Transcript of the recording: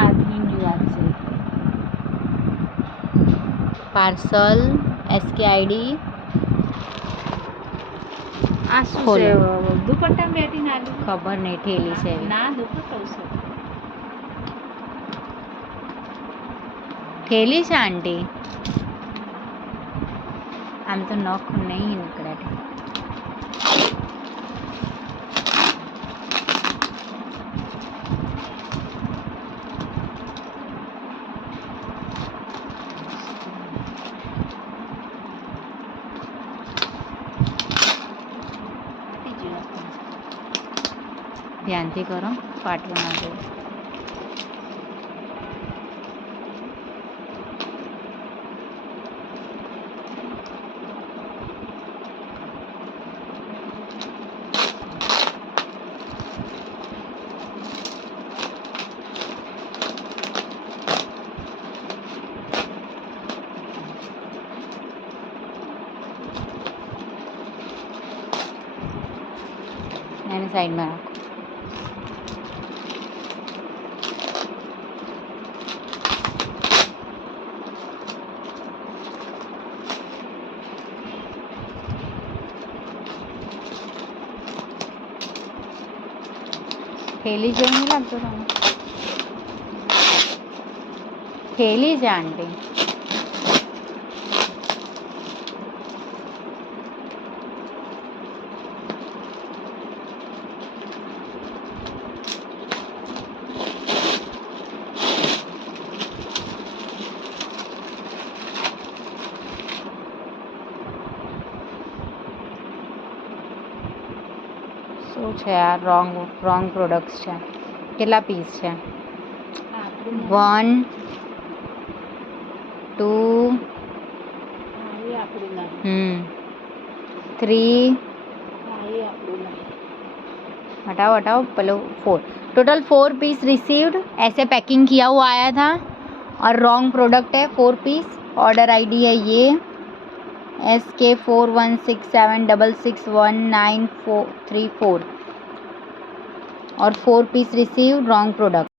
આજની વાત છે. પાર્સલ SKID આ શું ખોલો. છે? દુપટ્ટા બેઠીને આલ્યું? ખબર નહીં, ઠેલી છે એવી. ના દુપટ્ટો છે. ઠેલી છે આંટી. આમ તો નખ નહીં નીકળ્યા. ધ્યાનથી કરો, ફાટવા ના જોઈએ. એને સાઈડમાં રાખો. થેલી જેવું નહીં લાગતું તમને? થેલી છે આંટી. શું છે આ? રોંગ પ્રોડક્ટ્સ છે. કેટલા પીસ છે? 1 2 3 हटाओ हटाओ पहले 4. Total 4 piece received. ऐसे पैकिंग किया हुआ आया था और रॉन्ग प्रोडक्ट है. 4 पीस. ऑर्डर आईडी है ये SK4167661934 और 4 पीस रिसीव्ड. Wrong product.